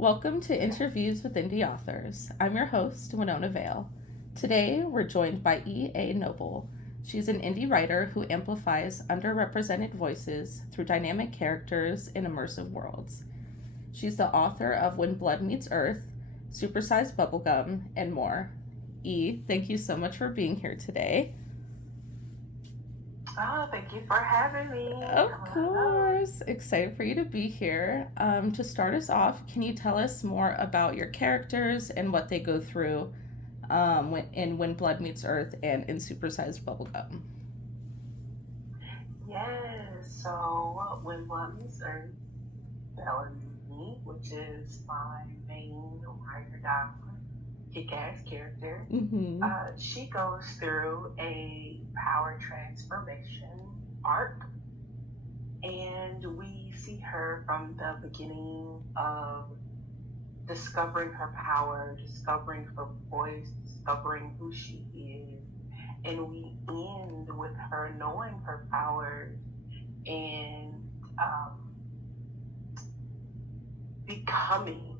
Welcome to Interviews with Indie Authors. I'm your host, Winona Vale. Today, we're joined by E.A. Noble. She's an indie writer who amplifies underrepresented voices through dynamic characters in immersive worlds. She's the author of When Blood Meets Earth, Supersized Bubblegum, and more. E, thank you so much for being here today. Oh, thank you for having me. Of course. Excited for you to be here. To start us off, can you tell us more about your characters and what they go through When Blood Meets Earth and in Supersized Bubblegum? Yes, so When Blood Meets Earth, Bellamy, which is my main ride or die kick-ass character, Mm-hmm. she goes through a power transformation arc, and we see her from the beginning of discovering her power, discovering her voice, discovering who she is. And we end with her knowing her powers and becoming.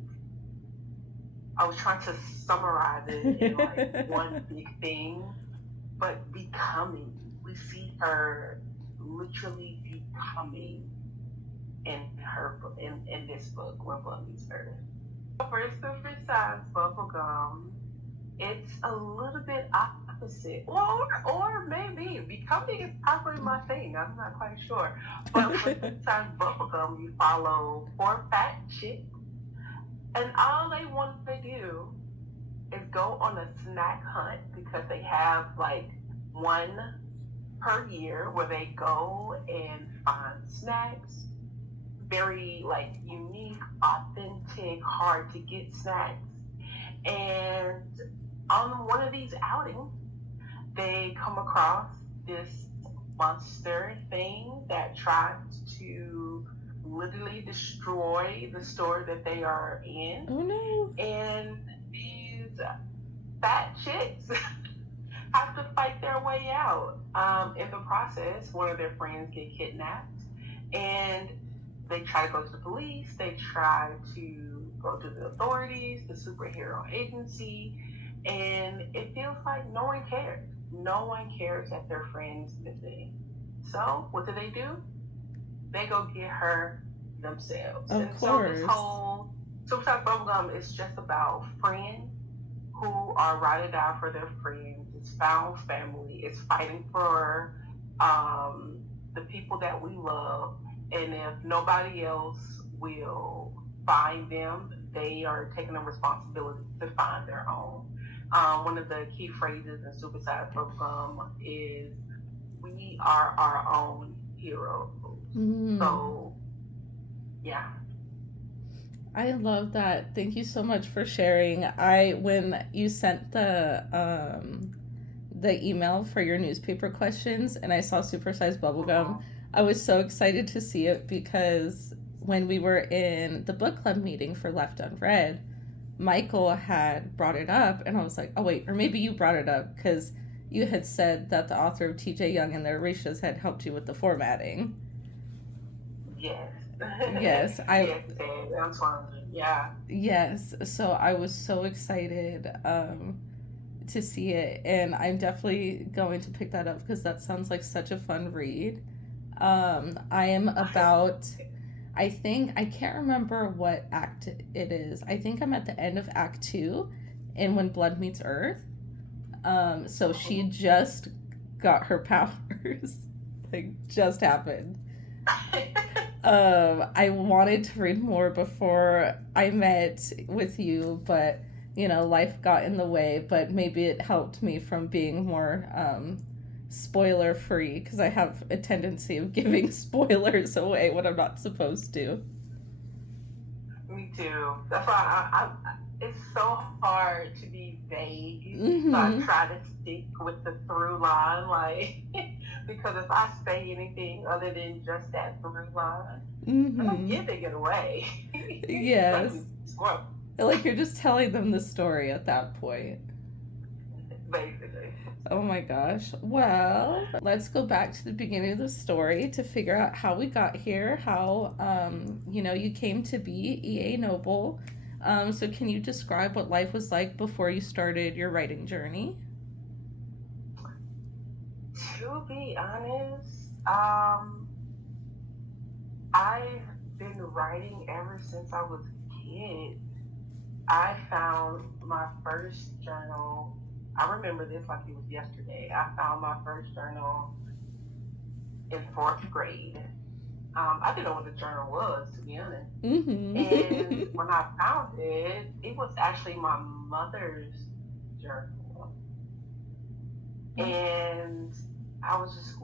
I was trying to summarize it in like one big thing, but becoming. We see her literally becoming in this book, When Blood Meets Earth. For Supersized Bubblegum, it's a little bit opposite. Or maybe becoming is probably my thing. I'm not quite sure. But for Supersized Bubblegum, you follow four fat chicks, and all they want to do is go on a snack hunt because they have like one per year where they go and find snacks, very like unique, authentic, hard to get snacks. And on one of these outings, they come across this monster thing that tries to literally destroy the store that they are in. Oh no. And these fat chicks have to fight their way out. In the process, one of their friends get kidnapped, and they try to go to the police. They try to go to the authorities, the superhero agency, and it feels like no one cares. No one cares that their friend's missing. So what do? They go get her themselves. Of And so course. this whole Superstar Bubblegum is just about friends who are ride or die for their friends. It's found family. It's fighting for the people that we love. And if nobody else will find them, they are taking the responsibility to find their own. One of the key phrases in Supersized Bubblegum is, "We are our own heroes." Mm. So, yeah. I love that. Thank you so much for sharing. When you sent the email for your newspaper questions and I saw Supersized Bubblegum, I was so excited to see it because when we were in the book club meeting for Left Unread, Michael had brought it up and I was like, oh wait, or maybe you brought it up because you had said that the author of T.J. Young and the Orishas had helped you with the formatting. Yes. Yes, Yes, Antoine. Yeah. Yes, so I was so excited to see it, and I'm definitely going to pick that up because that sounds like such a fun read. I am about, I think, I can't remember what act it is. I think I'm at the end of Act 2 in When Blood Meets Earth. So she just got her powers. Like, just happened. I wanted to read more before I met with you, but life got in the way. But maybe it helped me from being more spoiler free because I have a tendency of giving spoilers away when I'm not supposed to. Me too. That's why it's so hard to be vague. Mm-hmm. So I try to stick with the through line, like, because if I say anything other than just that through line, I'm giving it away. Yes. Like you're just telling them the story at that point. Basically. Oh my gosh. Well, let's go back to the beginning of the story to figure out how we got here, how, you came to be E.A. Noble. So can you describe what life was like before you started your writing journey? To be honest, I've been writing ever since I was a kid. I found my first journal. I remember this like it was yesterday. I found my first journal in fourth grade. I didn't know what a journal was, to be honest. And Mm-hmm. when I found it, it was actually my mother's journal. And I was just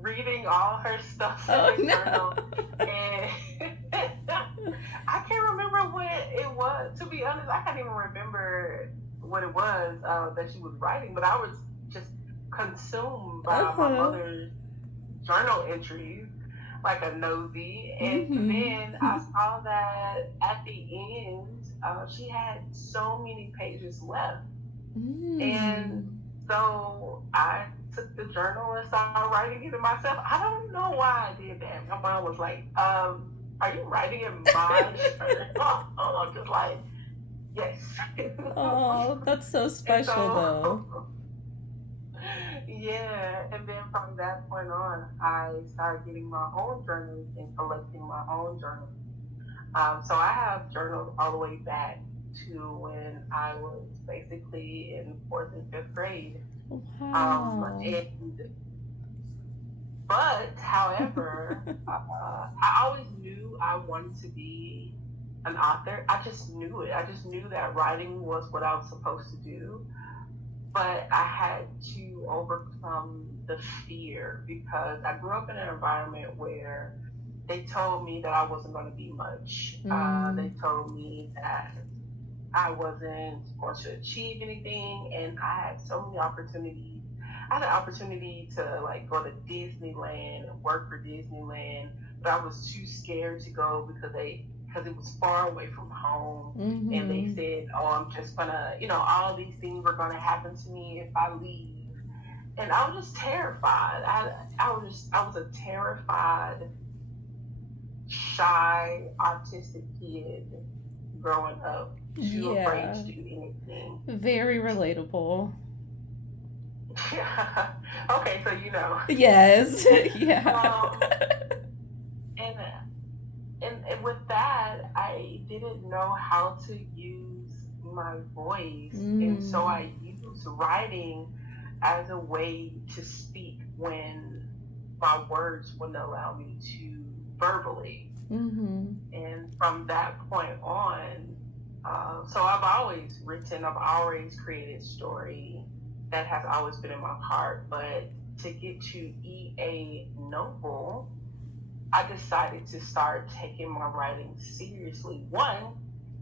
reading all her stuff in Oh the journal. no. And I can't remember what it was. To be honest, I can't even remember what it was that she was writing, but I was just consumed by my Uh-huh. mother's journal entries like a nosy. And then Mm-hmm. I saw that at the end, she had so many pages left. And Mm. so I took the journal and started writing it myself. I don't know why I did that. My mom was like, are you writing in my journal? I'm just like, yes. Oh, that's so And special so, though. yeah. And then from that point on, I started getting my own journals and collecting my own journals. So I have journals all the way back to when I was basically in fourth and fifth grade. Wow. And but however, I always knew I wanted to be an author. I just knew it. I just knew that writing was what I was supposed to do. But I had to overcome the fear because I grew up in an environment where they told me that I wasn't going to be much. Mm. They told me that I wasn't going to achieve anything, and I had so many opportunities. I had an opportunity to like go to Disneyland and work for Disneyland, but I was too scared to go because it was far away from home, and they Mm-hmm. said, "Oh, I'm just gonna, all these things were gonna happen to me if I leave." And I was just terrified. I was a terrified, shy, autistic kid growing up, too afraid Yeah. to do anything. Very relatable. Okay, so you know. Yes. Yeah. Um, and, and with that, I didn't know how to use my voice, and so Mm. I used writing as a way to speak when my words wouldn't allow me to verbally. Mm-hmm. And from that point on, so I've always written, I've always created story. That has always been in my heart. But to get to EA Noble, I decided to start taking my writing seriously. One,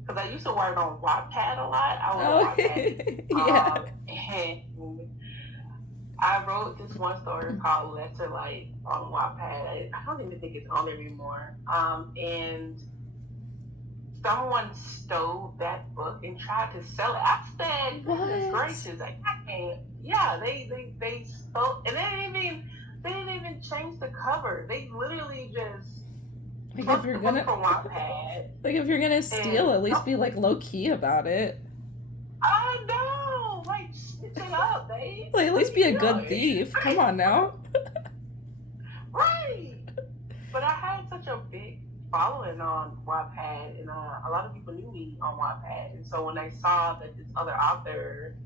because I used to write on Wattpad a lot. I was a Oh, Wattpad. yeah. And I wrote this one story called Lesser Light on Wattpad. I don't even think it's on there anymore. And someone stole that book and tried to sell it. I said, goodness What? gracious, I can't. Yeah, they stole, and they didn't even change the cover. They literally just Like if took you're the book gonna from Wattpad like if you're gonna and steal, at least be like low key about it. I know, like switch it up, babe. Like at least Like be a good you thief. Come on now. right. But I had such a big following on Wattpad, and a lot of people knew me on Wattpad. And so when they saw that this other author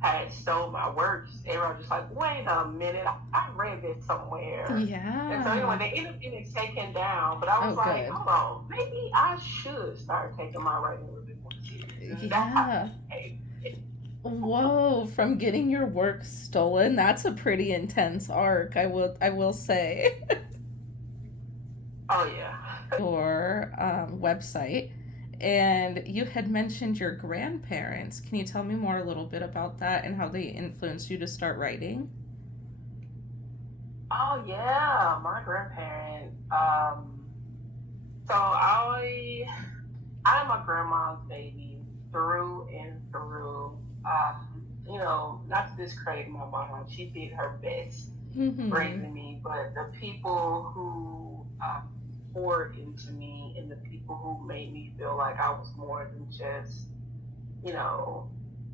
had stole my works, everyone was just like, "Wait a minute, I read this somewhere." And so anyway, Yeah. they ended up getting it taken down. But I Oh, was like, good. "Hold on, maybe I should start taking my writing a little bit more serious." And that's how Yeah. it came. Whoa, from getting your work stolen, that's a pretty intense arc, I will say. Oh yeah. Your website, and you had mentioned your grandparents. Can you tell me more a little bit about that and how they influenced you to start writing? Oh yeah, my grandparents. So I'm a grandma's baby through and through. Not to discredit my mom, she did her best Mm-hmm. raising me, but the people who poured into me and the people who made me feel like I was more than just, you know,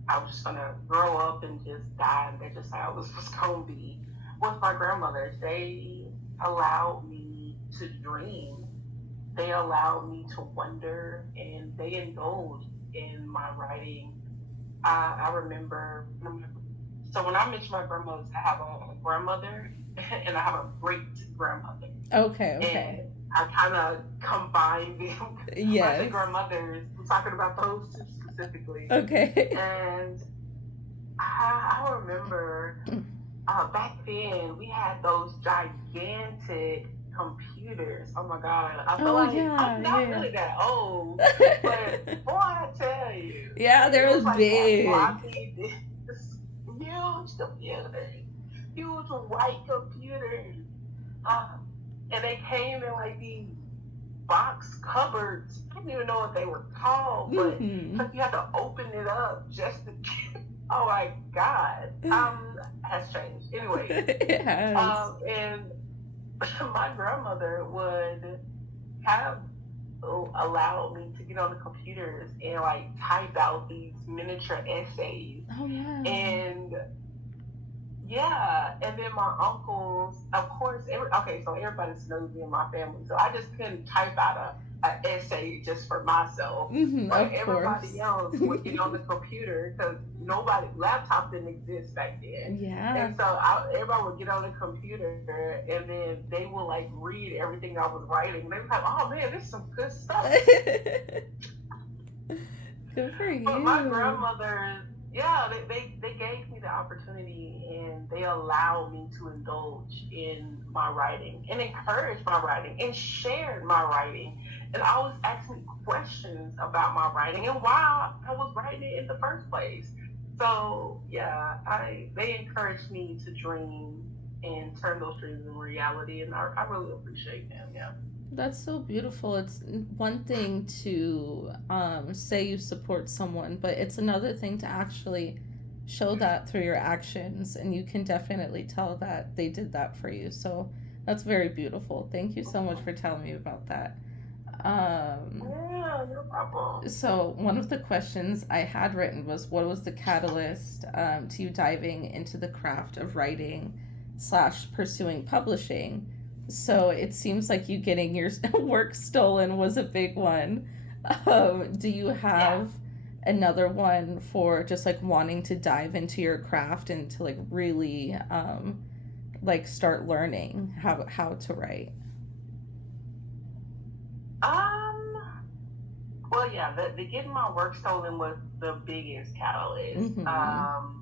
I was just gonna grow up and just die and that's just how it was gonna be, was my grandmothers. They allowed me to dream. They allowed me to wonder and they indulged in my writing. I remember, so when I mention my grandmothers, I have a grandmother and I have a great grandmother. Okay, And okay. I kind of combined them. When I say Yes. grandmothers, I'm talking about those two specifically. Okay. And I remember back then we had those gigantic computers. Oh my god! I feel Oh like yeah, I'm not yeah. really that old, but boy, I tell you, Yeah, it there was was like that big. floppy, this huge computers, huge white computers, uh, and they came in like these box cupboards. I didn't even know what they were called, but it's Mm-hmm. like you had to open it up just to. Oh my god, has changed. Anyways, It has. and my grandmother would have allowed me to get on the computers and like type out these miniature essays. Oh wow. And yeah, and then my uncles, of course, okay, so everybody's nosy in my family, so I just couldn't type out a essay just for myself. Mm-hmm, But of everybody course. else would get on the computer because laptop didn't exist back then. Yeah. And so everybody would get on the computer and then they would like read everything I was writing. They were like, oh man, this is some good stuff. Good for But my you. grandmother, yeah, they gave me the opportunity and they allowed me to indulge in my writing and encouraged my writing and shared my writing and always asked me questions about my writing and why I was writing it in the first place. So yeah, I they encouraged me to dream and turn those dreams into reality, and I really appreciate them. Yeah. That's so beautiful. It's one thing to say you support someone, but it's another thing to actually show that through your actions. And you can definitely tell that they did that for you. So that's very beautiful. Thank you so much for telling me about that. Um, Yeah, no problem. so, one of the questions I had written was, what was the catalyst to you diving into the craft of writing slash pursuing publishing? So, it seems like you getting your work stolen was a big one. Do you Yeah. have another one for just like wanting to dive into your craft and to like really like start learning how to write? Um. Well, yeah, the getting my work stolen was the biggest catalyst. Mm-hmm.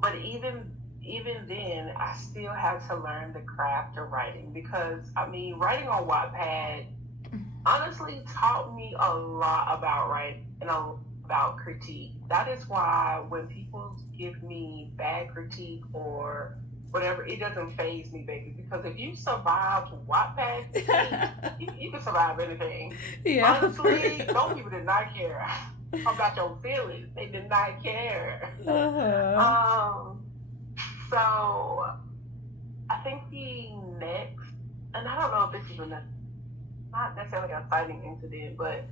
But even then, I still had to learn the craft of writing because I mean, writing on Wattpad honestly taught me a lot about writing and about critique. That is why when people give me bad critique or whatever, it doesn't phase me, baby. Because if you survived Wattpad critique, you can survive anything. Yeah, for Honestly, those real. people did not care about your feelings. They did not care. Uh-huh. um, so I think the next, and I don't know if this is not necessarily a fighting incident, but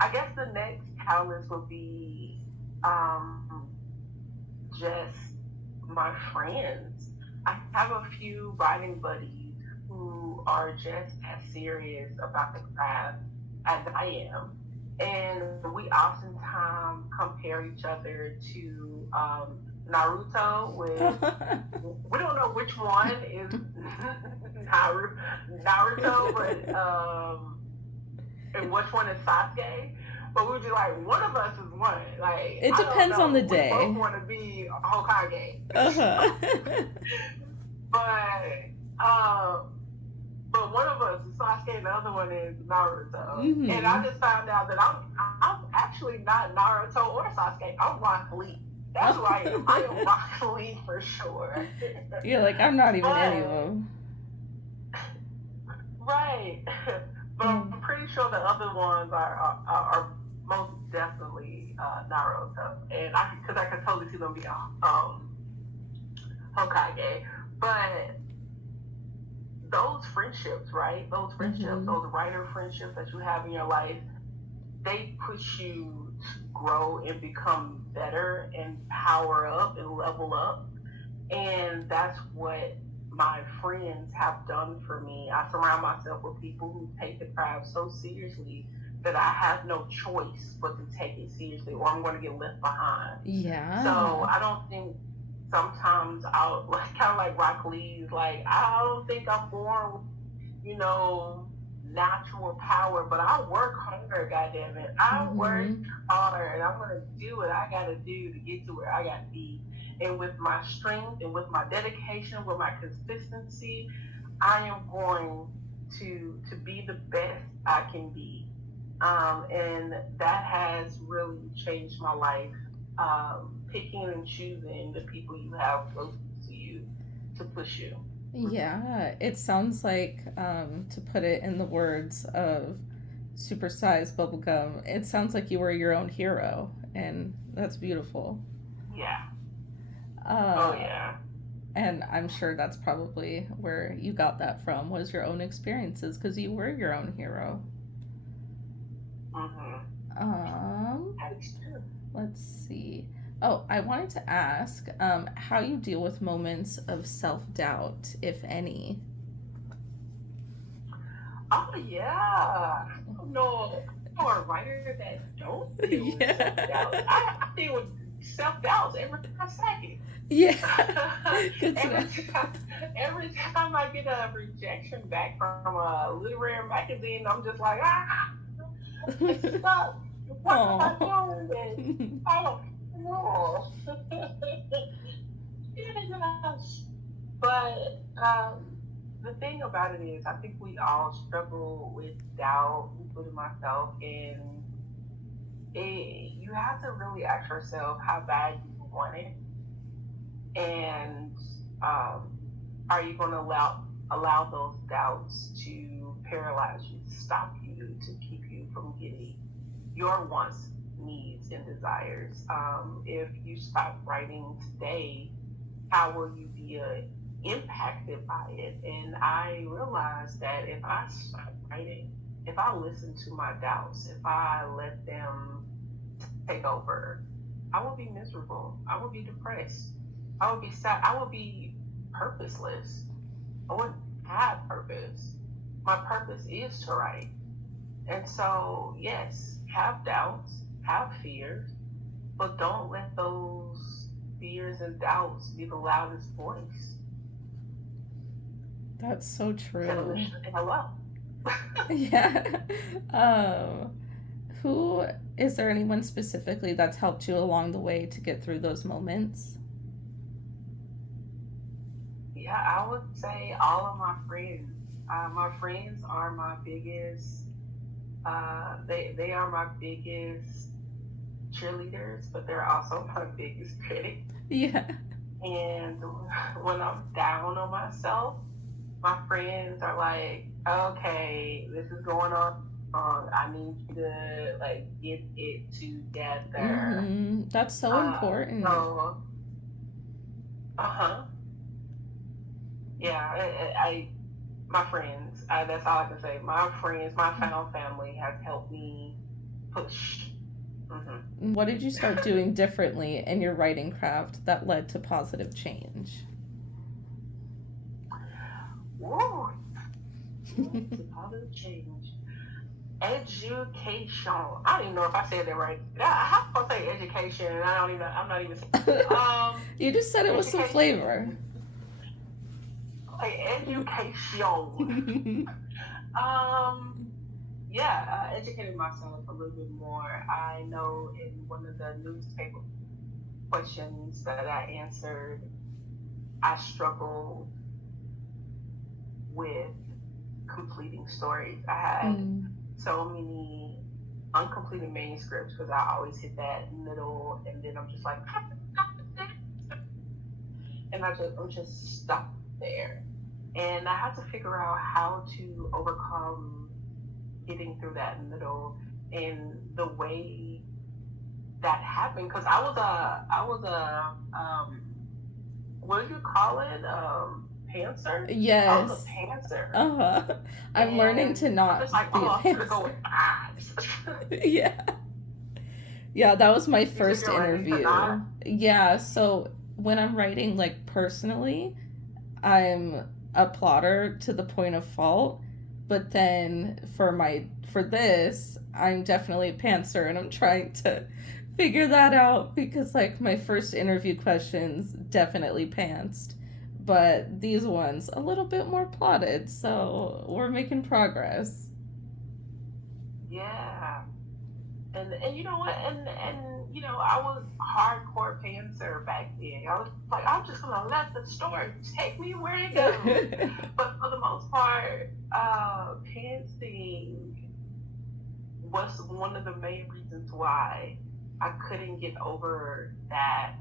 I guess the next catalyst would be um, just my friends. I have a few writing buddies who are just as serious about the craft as I am. And we oftentimes compare each other to Naruto with we don't know which one is Naruto, but and which one is Sasuke. But we would be like, one of us is one. Like, It I don't depends on the know. We both day. want to be Hokage. Uh-huh. but uh, but one of us is Sasuke and the other one is Naruto. And I Mm-hmm. just found out that I'm actually not Naruto or Sasuke. I'm Rock Lee. That's who I am. I am Rock Lee for sure. You're like, I'm not even any of but them. right. But Um, I'm pretty sure the other ones are most definitely Naruto, and because I could totally see them being, Hokage. But those friendships, right? Those friendships, Mm-hmm. those writer friendships that you have in your life, they push you to grow and become better and power up and level up. And that's what my friends have done for me. I surround myself with people who take the craft so seriously that I have no choice but to take it seriously or I'm going to get left behind. So Yeah. I don't think sometimes I'll like kind of like Rock Lee's like I don't think I'm born with, you know, natural power, but I work harder, goddamn it. I work Mm-hmm. hard. I'm gonna do what I gotta do to get to where I gotta be. And with my strength and with my dedication, with my consistency, I am going to be the best I can be. And that has really changed my life. Picking and choosing the people you have close to you to push you. Mm-hmm. Yeah, it sounds like, to put it in the words of Supersized Bubblegum, it sounds like you were your own hero, and that's beautiful. Yeah. Oh Uh, yeah. and I'm sure that's probably where you got that from, was your own experiences, because you were your own hero. Mm-hmm. Um, That's true. let's see. Oh, I wanted to ask, how you deal with moments of self doubt, if any. Oh yeah. I know a writer that don't deal with self doubt. Yeah. I deal with self doubts every 5 seconds. Yeah. Good to know. every time, every time I get a rejection back from a literary magazine, I'm just like, it sucks. Why am I Oh. doing this? I don't know. Yes. But the thing about it is, I think we all struggle with doubt, including myself, and you have to really ask yourself how bad you want it, and um, are you going to allow those doubts to paralyze you, stop you, to keep you from getting your wants, needs, and desires? If you stop writing today, how will you be impacted by it? And I realized that if I stop writing, if I listen to my doubts, if I let them take over, I will be miserable. I will be depressed. I will be sad. I will be purposeless. I wouldn't have purpose. My purpose is to write. And so, yes, have doubts, have fears, but don't let those fears and doubts be the loudest voice. That's so Tell them true. hello. Yeah. Um, who is there anyone specifically that's helped you along the way to get through those moments? Yeah, I would say all of my friends. My friends are my biggest. They are my biggest cheerleaders, but they're also my biggest critics. Yeah. And when I'm down on myself, my friends are like, "Okay, this is going on. I need you to like get it together." Mm-hmm. That's so important. So, uh-huh. Yeah, my friends, that's all I can say. My friends, my found family has helped me push. Hmm. What did you start doing differently in your writing craft that led to positive change? Woo, it's a positive change. Education. I don't even know if I said that right. How do I say education? And I don't even. I'm not even. You just said it with some flavor. Education. Like education. Um. Yeah, I educated myself a little bit more. I know in one of the newspaper questions that I answered, I struggled with completing stories. I had Mm. so many uncompleted manuscripts because I always hit that middle, and then I'm just like, and I'm just stuck there. And I had to figure out how to overcome getting through that middle, and the way that happened because I was a what do you call it, pantser. I was a Yes. pantser. Uh-huh. I'm learning to And I'm just like, not be a oh, I'm gonna go with pantser. abs. Yeah. Yeah, that was my You said first you're ready to interview. not? Yeah, so when I'm writing like personally, I'm a plotter to the point of fault. But then for this, I'm definitely a pantser and I'm trying to figure that out because like my first interview questions definitely pantsed. But these ones a little bit more plotted, so we're making progress. Yeah. And you know what? And you know, I was hardcore pantser back then. I was like, I'm just gonna let the story take me where it goes. But for the most part, pantsing was one of the main reasons why I couldn't get over that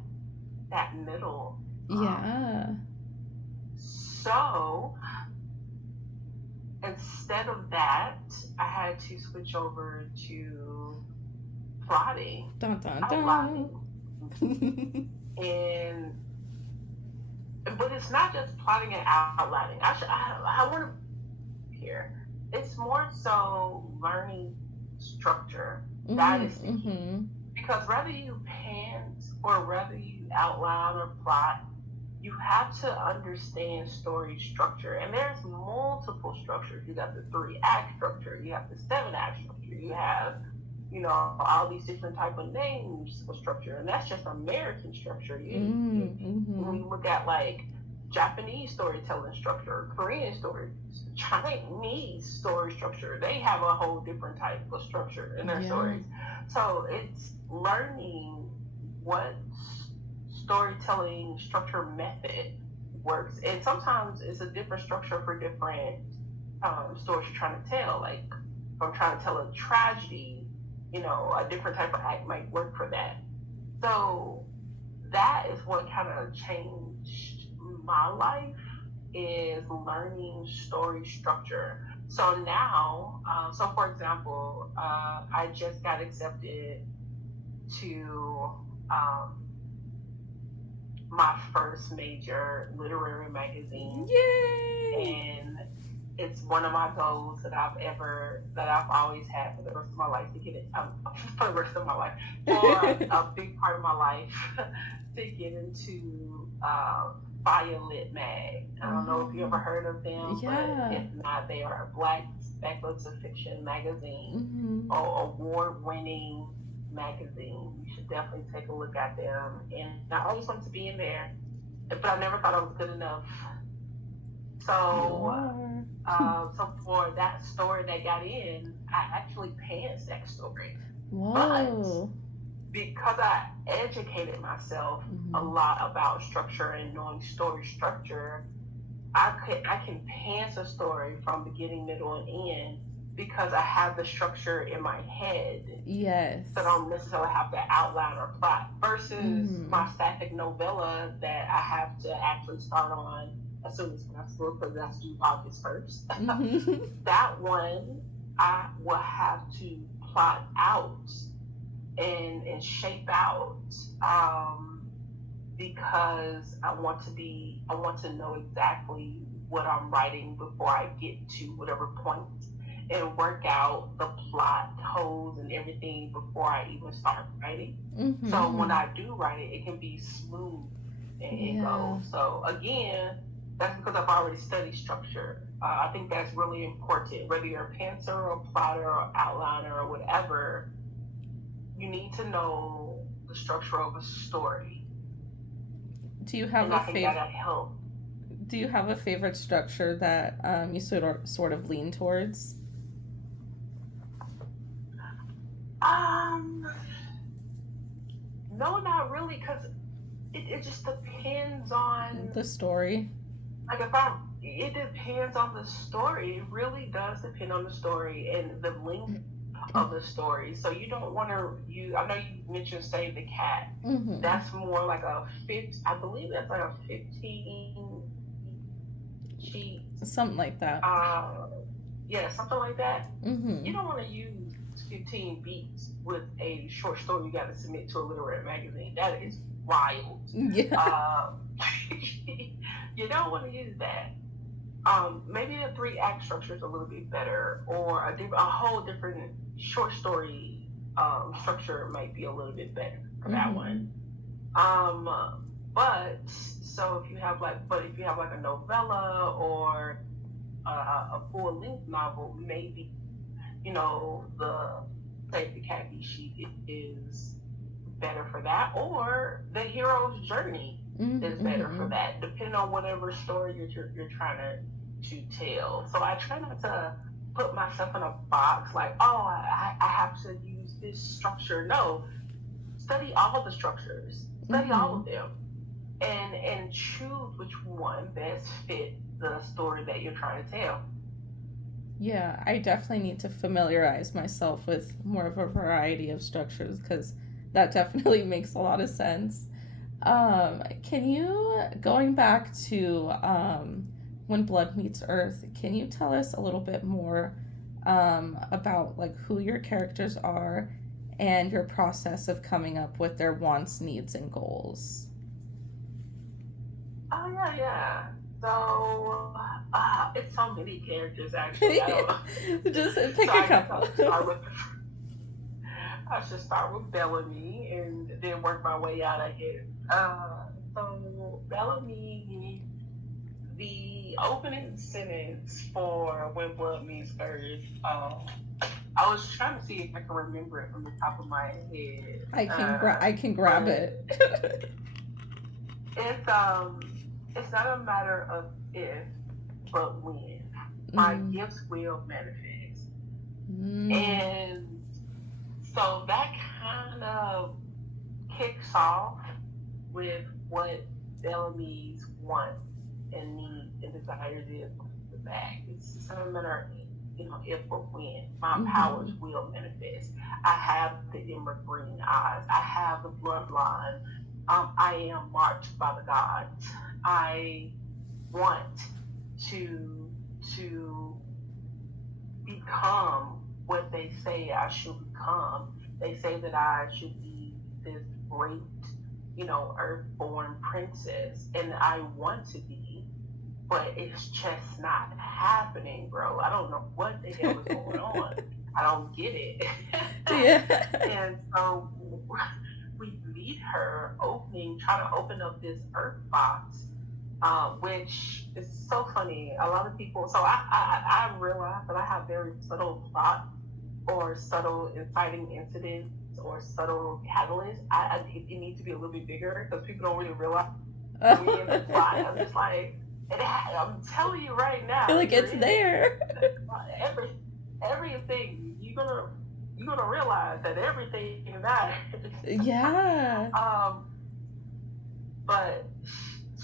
middle. Yeah. So instead of that, I had to switch over to plotting, Dun dun dun. outlining, and but it's not just plotting and outlining. I want to here. It's more so learning structure. That is the key. Mm-hmm. Because whether you pant or whether you outline or plot, you have to understand story structure. And there's multiple structures. You got the 3 act structure, you have the 7 act structure, you have, you know, all these different type of names for structure. And that's just American structure. When Mm-hmm. you look at like Japanese storytelling structure, Korean story, Chinese story structure, they have a whole different type of structure in their Yeah. stories. So it's learning what storytelling structure method works. And sometimes it's a different structure for different stories you're trying to tell. Like if I'm trying to tell a tragedy, you know, a different type of act might work for that. So that is what kind of changed my life is learning story structure. So now, so for example, I just got accepted to um, my first major literary magazine, Yay! and it's one of my goals that I've always had for the rest of my life to get it for the rest of my life for a big part of my life to get into Violet Mag. I don't know if you ever Oh, heard of them, but yeah. if not, they are a Black speculative fiction magazine, Mm-hmm. or award-winning magazine. You should definitely take a look at them. And I always wanted to be in there, but I never thought I was good enough. You So, are. so for that story that got in, I actually pants that story. But Whoa. because I educated myself a Mm-hmm. lot about structure and knowing story structure, I can pants a story from beginning, middle, and end because I have the structure in my head. So I Yes. don't necessarily have to outline or plot. Versus Mm-hmm. my static novella that I have to actually start on as soon as possible because that's due August 1st. Mm-hmm. That one I will have to plot out and shape out, um, because I want to know exactly what I'm writing before I get to whatever point and work out the plot holes and everything before I even start writing. So when Mm-hmm. I do write it, it can be smooth and Yeah. go. So again, that's because I've already studied structure. I think that's really important. Whether you're a pantser or plotter or outliner or whatever, you need to know the structure of a story, Do you have and a I think fav that helps. Do you have a favorite structure that you sort of lean towards? Um, no, not really, because it just depends on, The story. like, if I it depends on the story. It really does depend on the story and the length of the story. So you don't want to you. I know you mentioned Save the Cat. Mm-hmm. That's more like a 50. I believe that's like a 15 sheet. Something like that. Uh, yeah, something like that. Mm-hmm. You don't want to use 15 beats with a short story you got to submit to a literary magazine. That is wild. Yeah. Uh, You don't want to use that. Maybe the three act structure is a little bit better, or a whole different short story structure might be a little bit better for that Mm-hmm. one. But so if you have like a novella or a full length novel, maybe the Save the Cathy Sheet is better for that, or the hero's journey is better for Mm-hmm. that, depending on whatever story you're trying to tell. So I try not to put myself in a box like, oh, I have to use this structure. No, study all the structures, study all Mm-hmm. of them, and choose which one best fit the story that you're trying to tell. Yeah, I definitely need to familiarize myself with more of a variety of structures because that definitely makes a lot of sense. Can you, going back to When Blood Meets Earth, can you tell us a little bit more about like who your characters are and your process of coming up with their wants, needs, and goals? Oh yeah, yeah. So it's so many characters actually. I don't. Just So pick a I guess couple. I should start with Bellamy and then work my way out. I guess. So Bellamy, the opening sentence for When Blood Meets Earth. I was trying to see if I can remember it from the top of my head. I can grab But it. it's it's not a matter of if, but when. My Mm. gifts will manifest. Mm. And so that kind of kicks off with what Bellamy's wants and needs and desires is off the back. It's not a matter of, if or when. My powers Mm-hmm. will manifest. I have the emerald green eyes. I have the bloodline. I am marked by the gods. I want to to become what they say I should become. They say that I should be this great, earthborn princess, and I want to be, but it's just not happening, bro. I don't know what the hell is going on. I don't get it. Yeah. And so we meet her trying to open up this earth box, which is so funny. A lot of people, so I realize that I have very subtle plot or subtle inciting incidents or subtle catalysts. It needs to be a little bit bigger because people don't really realize me in the plot. I'm just like, I'm telling you right Feel now, like you're it's in it. there. Every everything you're gonna realize that everything matters. Yeah. um, but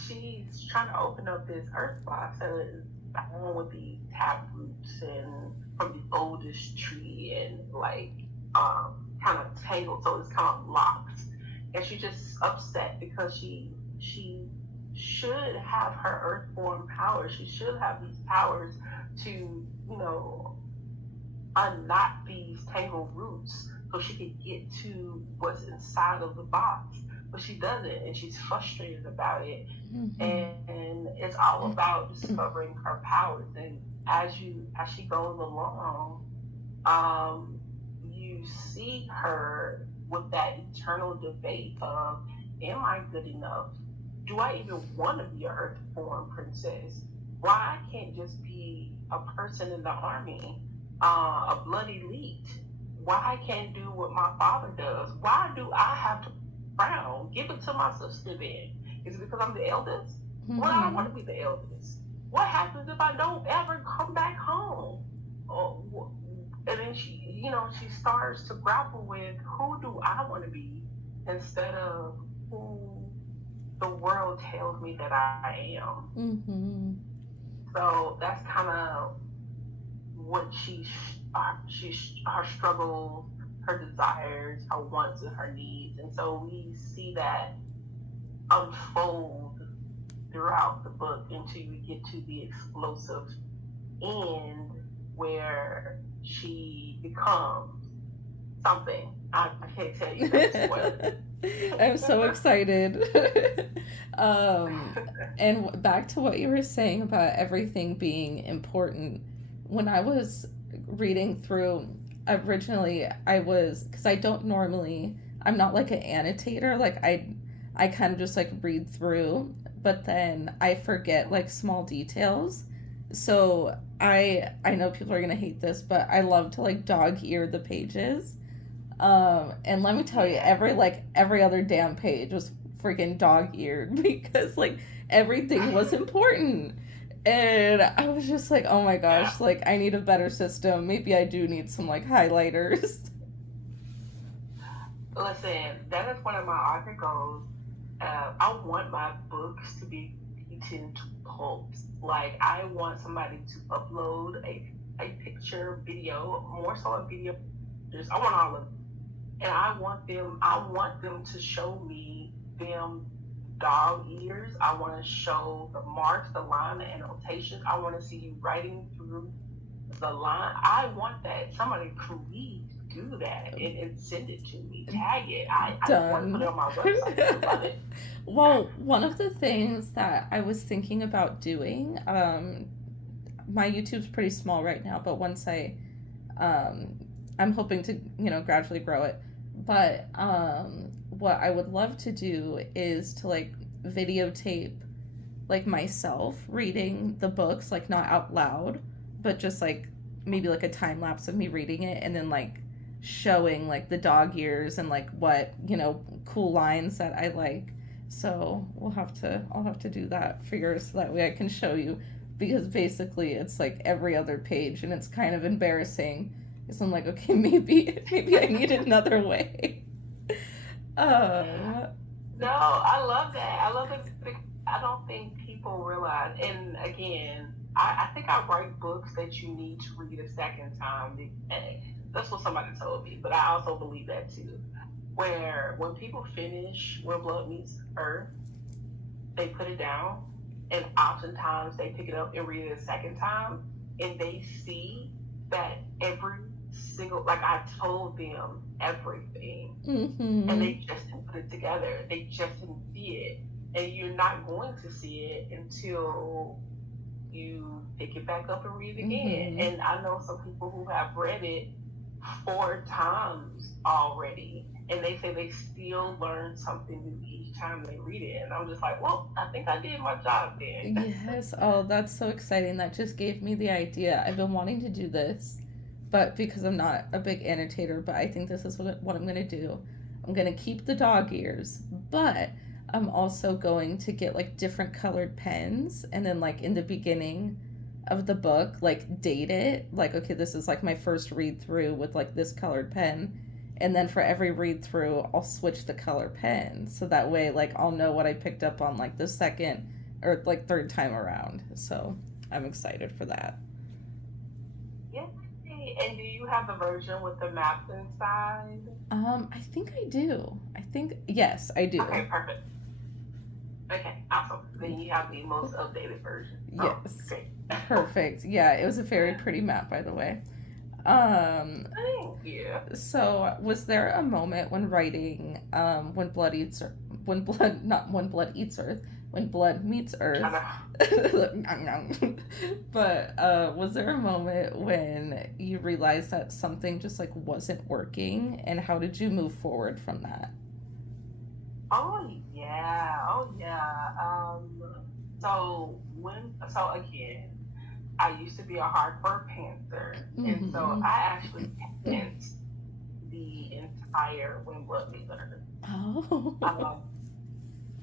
she's trying to open up this earth box that is bound with these tap roots and from the oldest tree and like kind of tangled, so it's kind of locked. And she's just upset because she should have her earthborn powers. She should have these powers to unknot these tangled roots so she could get to what's inside of the box. But she doesn't, and she's frustrated about it. Mm-hmm. And it's all about discovering her powers. And as she goes along, um, you see her with that eternal debate of, am I good enough? Do I even want to be an earthborn princess? Why I can't just be a person in the army, a blood elite? Why I can't do what my father does? Why do I have to crown? Give it to my sister then. Is it because I'm the eldest? Well, I don't Mm-hmm. want to be the eldest. What happens if I don't ever come back home? Oh, and then she starts to grapple with, who do I want to be instead of who the world tells me that I am. Mm-hmm. So that's kind of what her struggles, her desires, her wants, and her needs. And so we see that unfold throughout the book until we get to the explosive end where she becomes something. I can't tell you, that's a spoiler. I'm so excited. Um, and back to what you were saying about everything being important. When I was reading through, originally I was, because I don't normally, I'm not like an annotator. Like I kind of just like read through, but then I forget like small details. So I know people are gonna hate this, but I love to like dog ear the pages. And let me tell you, Yeah. every other damn page was freaking dog eared because like everything was important. And I was just like, oh my Yeah. gosh, like I need a better system. Maybe I do need some like highlighters. Listen, that is one of my articles. I want my books to be beaten to pulps. Like I want somebody to upload a picture, video, more so a video. Just I want all of them. And I want them to show me them dog ears. I want to show the marks, the line, the annotations. I want to see you writing through the line. I want that. Somebody please do that and send it to me. Tag it. I want to put it Done. on my website. I love it. Well, one of the things that I was thinking about doing, my YouTube's pretty small right now, but once um, I'm hoping to, gradually grow it. But what I would love to do is to like videotape like myself reading the books, like not out loud, but just like maybe like a time lapse of me reading it and then like showing like the dog ears and like what, cool lines that I like. So I'll have to do that for yours so that way I can show you because basically it's like every other page and it's kind of embarrassing. So I'm like, okay, maybe I need another way. Um, No, I love that. I love it because I don't think people realize. And again, I think I write books that you need to read a second time. That's what somebody told me, but I also believe that too. Where when people finish Where Blood Meets Earth, they put it down, and oftentimes they pick it up and read it a second time, and they see that every single, like I told them everything, and mm-hmm. they just didn't put it together. They just didn't see it. And you're not going to see it until you pick it back up and read it again. Mm-hmm. And I know some people who have read it 4 times already, and they say they still learn something new each time they read it. And I'm just like, well, I think I did my job then. Yes. Oh, that's so exciting. That just gave me the idea. I've been wanting to do this, but because I'm not a big annotator, but I think this is what I'm going to do. I'm going to keep the dog ears, but I'm also going to get like different colored pens and then like in the beginning of the book, like date it. Like, okay, this is like my first read through with like this colored pen. And then for every read through, I'll switch the color pen. So that way, like, I'll know what I picked up on like the second or like third time around. So I'm excited for that. Yeah. And do you have the version with the maps inside? I think I do. I think, yes, I Okay, do. perfect. Okay, awesome. Then you have the most updated version. Oh, Yes. great. Perfect. Yeah, it was a very pretty map, by the way. Um, Thank you. so was there a moment when writing, when blood eats, when blood, not when blood eats Earth, when blood meets I Earth, know. but was there a moment when you realized that something just like wasn't working, and how did you move forward from that? Oh yeah. Oh yeah. So again, I used to be a hardcore pantser, and so Mm-hmm. I actually pant the entire When Blood Meets Earth. Oh. Um,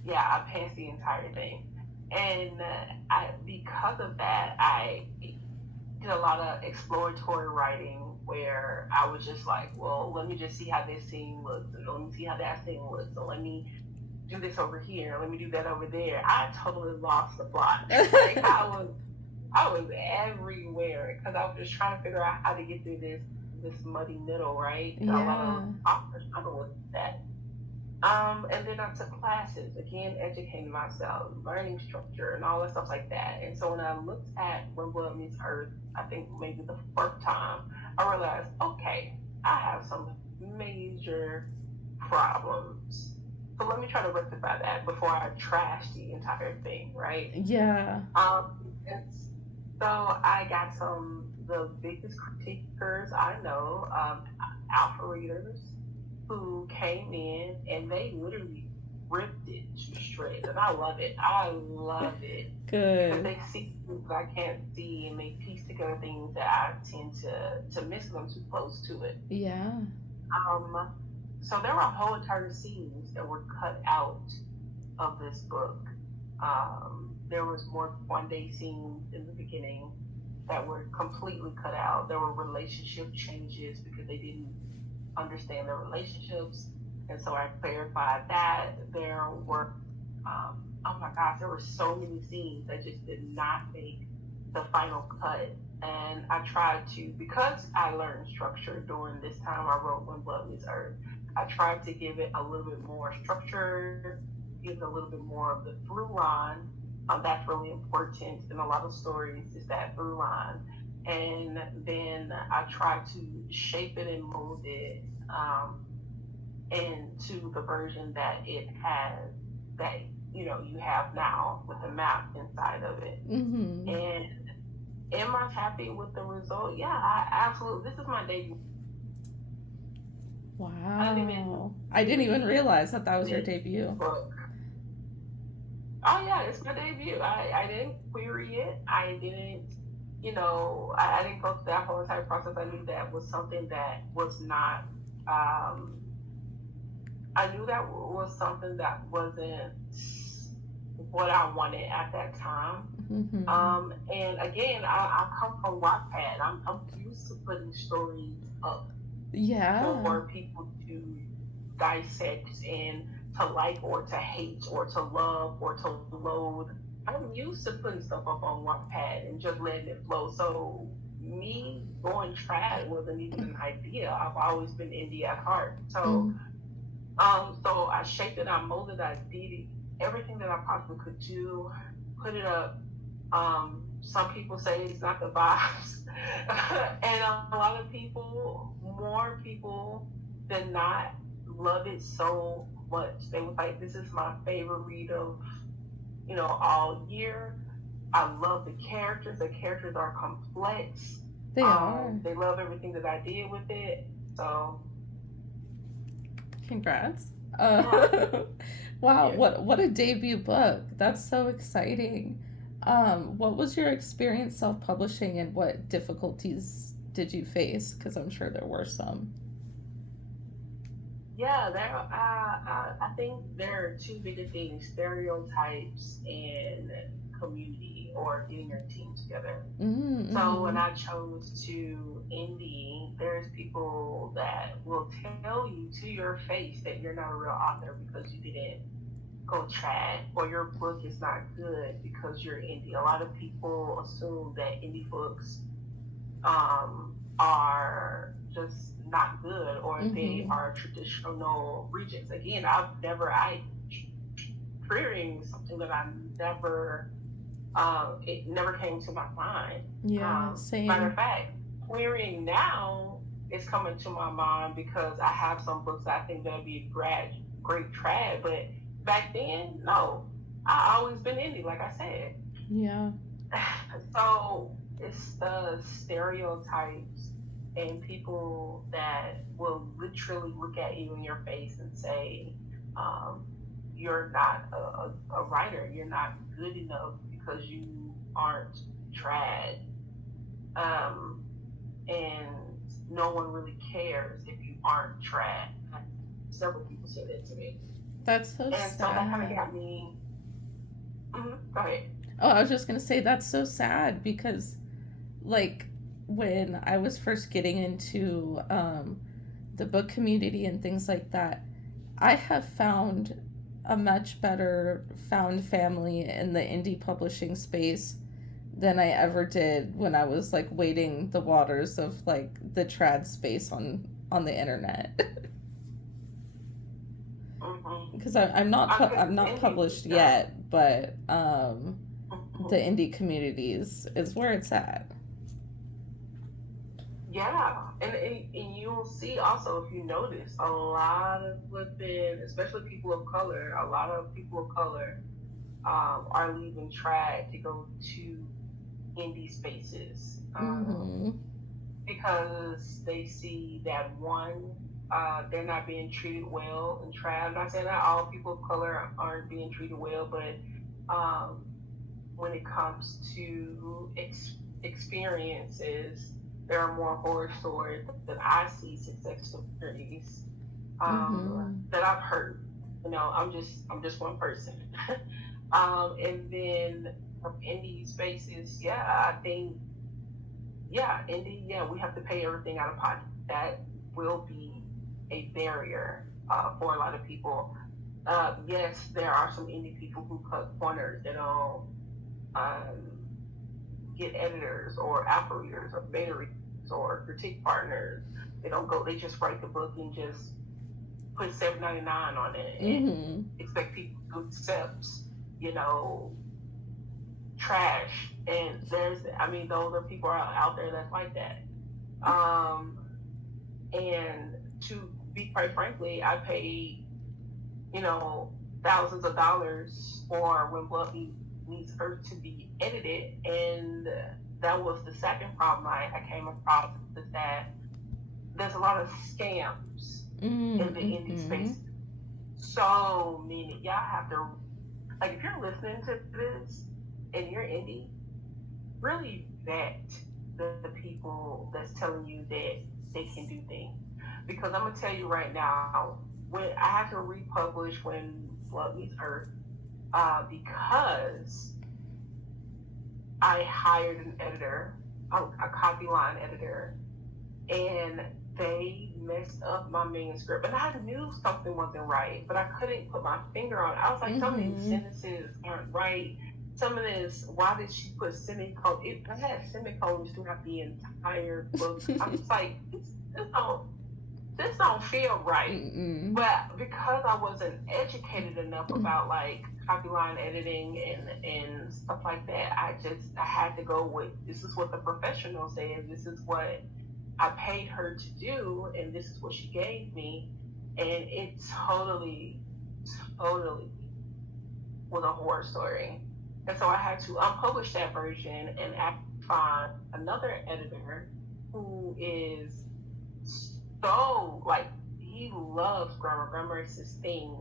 yeah, I pants the entire thing, and because of that, I did a lot of exploratory writing where I was just like, well, let me just see how this scene looks, and let me see how that scene looks, and let me do this over here, let me do that over there. I totally lost the plot. Like I was everywhere because I was just trying to figure out how to get through this muddy middle, right? A lot of Yeah. authors struggle with that. And then I took classes, again, educating myself, learning structure and all that stuff like that. And so when I looked at When Blood Meets Earth, I think maybe the first time, I realized, okay, I have some major problems So let me try to rectify that before I trash the entire thing, right? Yeah. It's, so I got the biggest critiquers I know, alpha readers, who came in and they literally ripped it to shreds. And I love it. I love it because Good. they see things that I can't see and they piece together things that I tend to miss because I'm too close to it. Yeah. Um, so there were whole entire scenes that were cut out of this book. There was more one day scenes in the beginning that were completely cut out. There were relationship changes because they didn't understand their relationships, and so I clarified that. There were, oh my gosh, there were so many scenes that just did not make the final cut. And I tried to, because I learned structure during this time I wrote When Blood Meets Earth, I tried to give it a little bit more structure, give it a little bit more of the through line. That's really important in a lot of stories, is that through line. And then I tried to shape it and mold it into the version that it has, that you have now with the map inside of it. Mm-hmm. And am I happy with the result? Yeah, I absolutely. This is my debut. I didn't even Wow. I didn't even query realize that that was your this debut. book. Oh yeah, it's my debut. I didn't query it. I didn't, I didn't go through that whole entire process. I knew that was something that was not. Um, I knew that was something that wasn't what I wanted at that time. Mm-hmm. And again, I come from Wattpad. I'm used to putting stories up Yeah. for people to dissect and to like or to hate or to love or to loathe. I'm used to putting stuff up on Wattpad and just letting it flow. So me going trad wasn't even an idea. I've always been indie at heart. So Mm. so I shaped it, I molded, I did everything that I possibly could do, put it up. Some people say it's not the vibes, and a lot of people, more people than not, love it so much. They was like, "This is my favorite read of all year." I love the characters. The characters are complex. They are. They love everything that I did with it. So Congrats. yeah, Wow, yeah. what a debut book. That's so exciting. What was your experience self-publishing and what difficulties did you face? Because I'm sure there were some. Yeah, I think there are two bigger things: stereotypes and community, or getting your team together. So when Mm-hmm. I chose to indie, there's people that will tell you to your face that you're not a real author because you didn't go trad, or your book is not good because you're indie. A lot of people assume that indie books are just not good, or they Mm-hmm. are traditional rejects. Again, querying something that I never, it never came to my mind. Yeah, Matter same. of fact, querying now is coming to my mind because I have some books that I think that'll be great trad, but back then, no. I always been indie, like I said. Yeah. So it's the stereotypes and people that will literally look at you in your face and say, um, you're not a writer, you're not good enough because you aren't trad. Um, and no one really cares if you aren't trad. Several people said that to me. That's so And so that kind of sad. got me, go ahead. Oh, I was just gonna say that's so sad because like when I was first getting into the book community and things like that, I have found a much better found family in the indie publishing space than I ever did when I was like wading the waters of like the trad space on the internet. Mm-hmm. Because I'm Because not indie, published yet, but the mhm. indie communities is where it's at. yeah, and you'll see also if you notice a lot of women, especially people of color, a lot of people of color are leaving trad to go to indie spaces Mm-hmm. because they see that one, they're not being treated well in trad. I'm not saying that all people of color aren't being treated well, but um, when it comes to experiences, there are more horror stories that I see success stories Mm-hmm. that I've heard. You know, I'm just one person. And then from indie spaces, yeah, I think yeah, indie, yeah, we have to pay everything out of pocket. That will be a barrier for a lot of people. Yes, there are some indie people who cut corners. They don't um, get editors or alpha readers or beta readers or critique partners. They don't go. They just write the book and just put $7.99 on it and Mm-hmm. expect people to accept, you know, trash. And I mean, those are people out there that's like that. Um, and to be quite frankly, I paid, you know, thousands of dollars for When Blood Meets Earth to be edited, and that was the second problem I came across is that there's a lot of scams in the indie Mm-hmm. space. So many, y'all have to like if you're listening to this and you're indie, really vet the people that's telling you that they can do things. Because I'm gonna tell you right now, when I had to republish When Blood Meets Earth, because I hired an editor, a copy line editor, and they messed up my manuscript. And I knew something wasn't right, but I couldn't put my finger on it. I was like, some of these Mm-hmm. sentences aren't right. Some of this, why did she put semicolon? I had semicolons throughout the entire book. I was like, this don't feel right. Mm-mm. But because I wasn't educated enough about like copy line editing and stuff like that, I had to go with this is what the professional said, this is what I paid her to do, and this is what she gave me, and it totally was a horror story. And so I had to unpublish that version and find another editor who is so like he loves grammar. Grammar is his thing.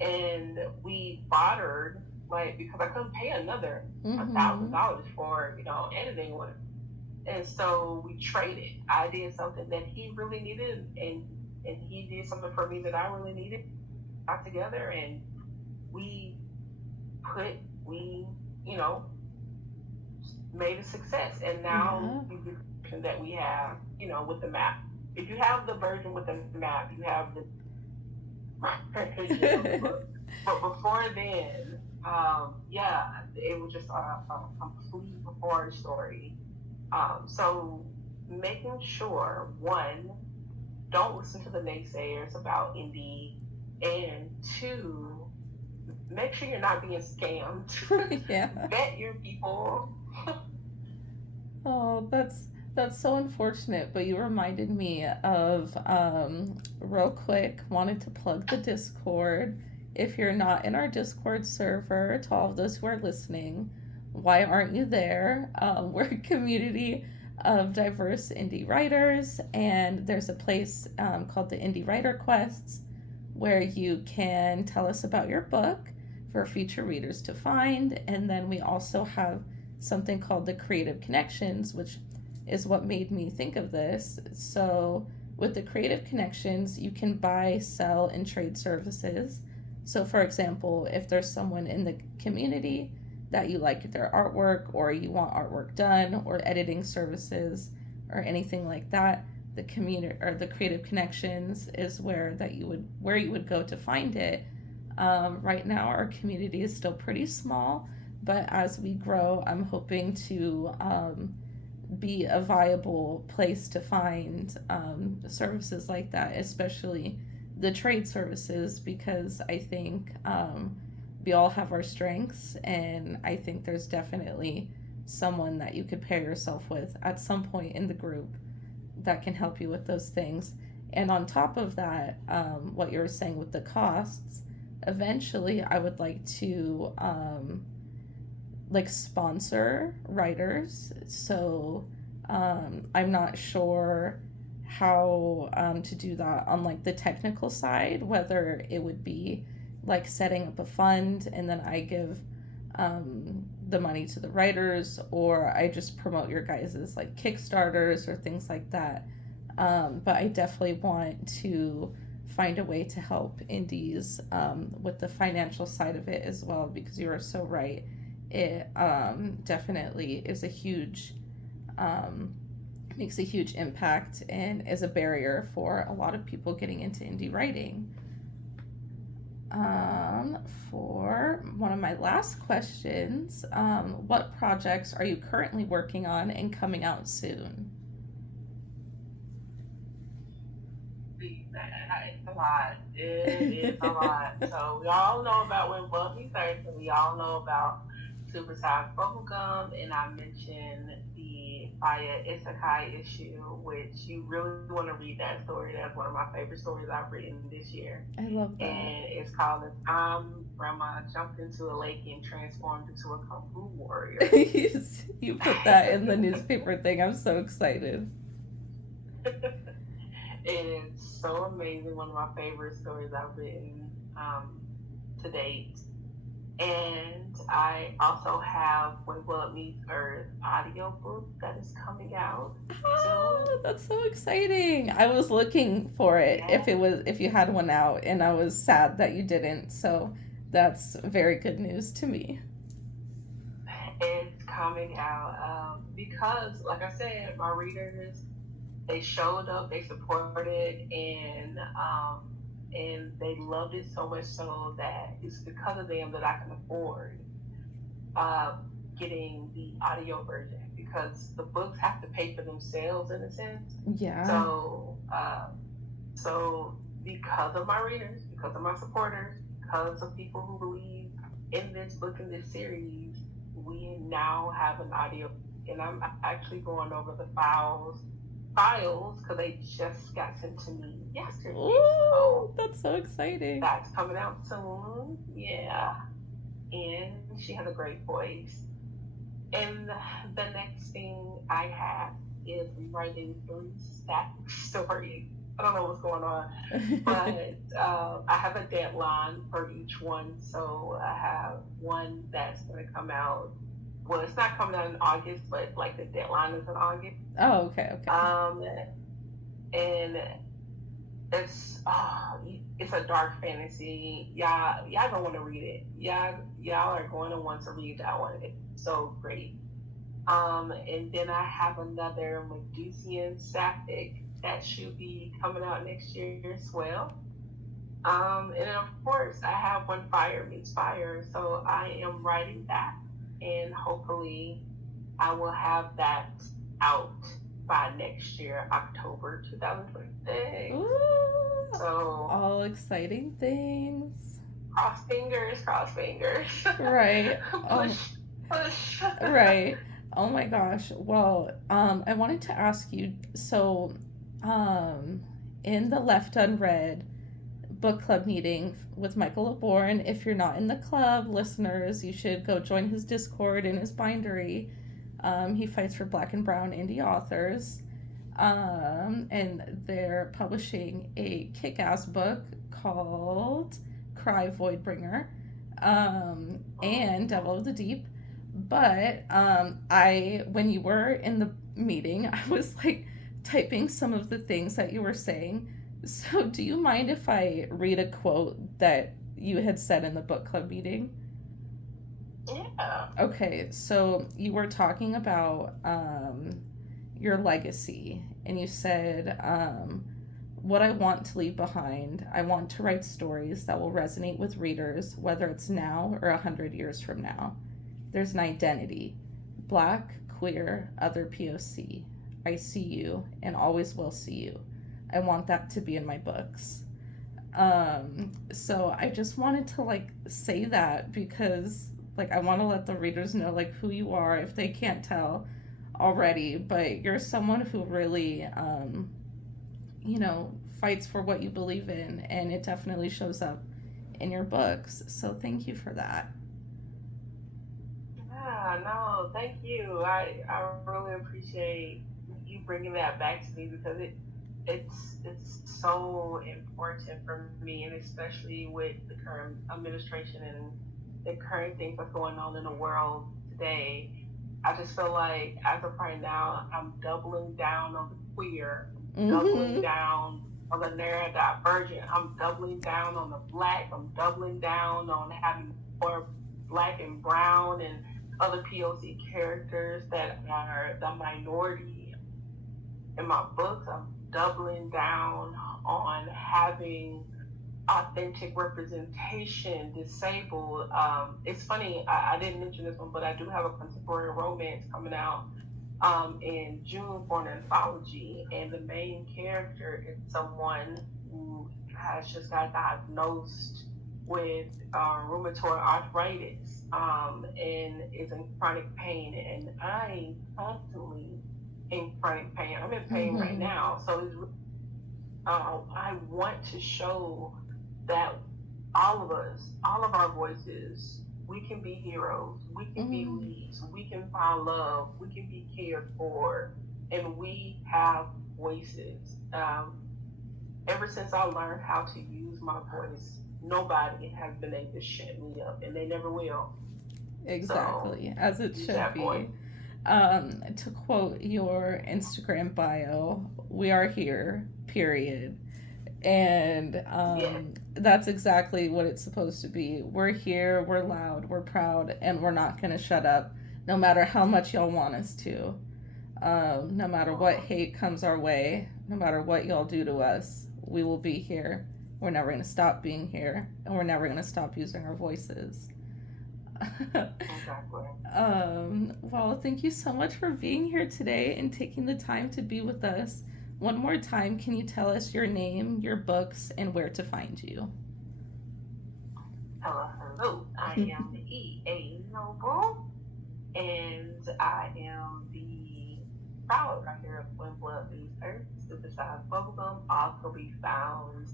And we bartered like because I couldn't pay another a Mm-hmm. thousand dollars for editing one. And so we traded. I did something that he really needed, and he did something for me that I really needed. Got together, and we put we you know made a success. And now Yeah. you get the version that we have, with the map. If you have the version with the map, you have the version of the book. But before then, yeah, it was just a complete horror story. So making sure one, don't listen to the naysayers about indie, and two, make sure you're not being scammed. Yeah. Vet your people. Oh, that's so unfortunate, but you reminded me of real quick, wanted to plug the Discord. If you're not in our Discord server, to all of those who are listening, why aren't you there? We're a community of diverse indie writers, and there's a place called the Indie Writer Quests where you can tell us about your book for future readers to find. And then we also have something called the Creative Connections, which is what made me think of this. So, with the Creative Connections, you can buy, sell, and trade services. So, for example, if there's someone in the community that you like their artwork, or you want artwork done, or editing services, or anything like that, the community or the Creative Connections is where you would go to find it. Right now, our community is still pretty small, but as we grow, I'm hoping to be a viable place to find services like that, especially the trade services, because I think we all have our strengths, and I think there's definitely someone that you could pair yourself with at some point in the group that can help you with those things. And on top of that, what you were saying with the costs, eventually I would like to like sponsor writers. So I'm not sure how to do that on like the technical side, whether it would be like setting up a fund and then I give the money to the writers, or I just promote your guys's like Kickstarters or things like that. But I definitely want to find a way to help indies with the financial side of it as well, because you are so right. It definitely is a huge, makes a huge impact and is a barrier for a lot of people getting into indie writing. For one of my last questions, what projects are you currently working on and coming out soon? It's a lot. It is a lot. So we all know about When Love Me First, and we all know about Supersized Bubblegum, and I mentioned the Fire Isekai issue, which you really want to read that story. That's one of my favorite stories I've written this year. I love that. And it's called The Time Grandma Jumped into a Lake and Transformed into a Kung Fu Warrior. You put that in the newspaper thing. I'm so excited. It is so amazing. One of my favorite stories I've written to date. And I also have When Blood Meets Earth audiobook that is coming out soon. That's so exciting. I was looking for it if you had one out, and I was sad that you didn't. So that's very good news to me. It's coming out because, like I said, my readers, they showed up, they supported, and they loved it so much so that it's because of them that I can afford getting the audio version, because the books have to pay for themselves in a sense. Yeah. So because of my readers, because of my supporters, because of people who believe in this book and this series, we now have an audio, and I'm actually going over the files because they just got sent to me yesterday. Ooh, that's so exciting. That's coming out soon. Yeah. And she has a great voice. And the next thing I have is writing 3 static stories. I don't know what's going on, but I have a deadline for each one. So I have one that's going to come out. Well, it's not coming out in August, but like the deadline is in August. Oh, okay. And it's a dark fantasy. Y'all don't want to read it. Y'all are going to want to read that one. It's so great. And then I have another Medusian sapphic that should be coming out next year as well. And then of course I have When Fire Meets Fire. So I am writing that, and hopefully I will have that out by next year, October 2026. Ooh, so all exciting things. Cross fingers. Right. push. Right. Oh my gosh. Well, I wanted to ask you, so in the Left Unread book club meeting with Michael LeBourne, if you're not in the club, listeners, you should go join his Discord and his bindery. He fights for Black and Brown indie authors, and they're publishing a kick-ass book called Cry Voidbringer, and Devil of the Deep. But when you were in the meeting, I was like typing some of the things that you were saying. So do you mind if I read a quote that you had said in the book club meeting? Yeah. Okay, so you were talking about your legacy, and you said, what I want to leave behind, I want to write stories that will resonate with readers, whether it's now or 100 years from now. There's an identity, Black, queer, other POC. I see you and always will see you. I want that to be in my books. So I just wanted to say that, because like, I want to let the readers know, like, who you are if they can't tell already, but you're someone who really, you know, fights for what you believe in, and it definitely shows up in your books. So thank you for that. Yeah, no, thank you. I really appreciate you bringing that back to me because it's so important for me, and especially with the current administration and the current things that's going on in the world today. I just feel like as of right now, I'm doubling down on the queer, doubling Mm-hmm. down on the neurodivergent, I'm doubling down on the black, I'm doubling down on having more black and brown and other POC characters that are the minority in my books. I'm doubling down on having authentic representation, disabled. It's funny, I didn't mention this one, but I do have a contemporary romance coming out in June for an anthology, and the main character is someone who has just got diagnosed with rheumatoid arthritis and is in chronic pain, and I constantly in chronic pain. I'm in pain right Mm-hmm. now, so I want to show that all of us, all of our voices, we can be heroes, we can be Mm-hmm. leads, we can find love, we can be cared for, and we have voices. Ever since I learned how to use my voice, nobody has been able to shut me up, and they never will. So Exactly, as it use should that voice. be. To quote your Instagram bio, we are here, period. And Yes, that's exactly what it's supposed to be. We're here, we're loud, we're proud, and we're not going to shut up no matter how much y'all want us to. No matter what hate comes our way, no matter what y'all do to us, we will be here. We're never going to stop being here, and we're never going to stop using our voices. exactly. Well, thank you so much for being here today and taking the time to be with us. One more time, can you tell us your name, your books, and where to find you? Hello, hello. I am E.A. Noble, and I am the proud writer of When Blood Leaves Earth, Supersized Bubblegum, also be found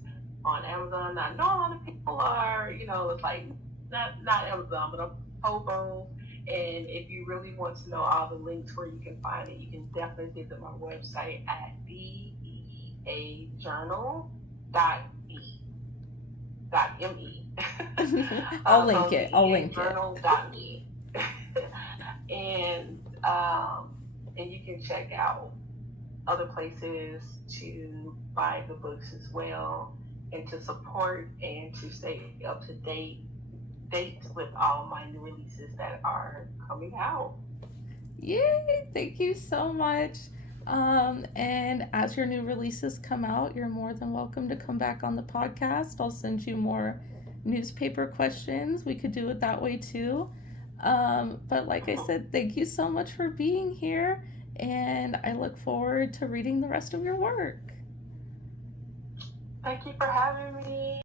on Amazon. I know a lot of people are, it's like not Amazon, but on Kobo. And if you really want to know all the links where you can find it, you can definitely visit my website at beajournal.me. I'll link So it. I'll link it. beajournal.me. and and you can check out other places to buy the books as well, and to support and to stay up to dates with all my new releases that are coming out. Yay! Thank you so much. And as your new releases come out, you're more than welcome to come back on the podcast. I'll send you more newspaper questions. We could do it that way too. But like I said, thank you so much for being here, and I look forward to reading the rest of your work. Thank you for having me.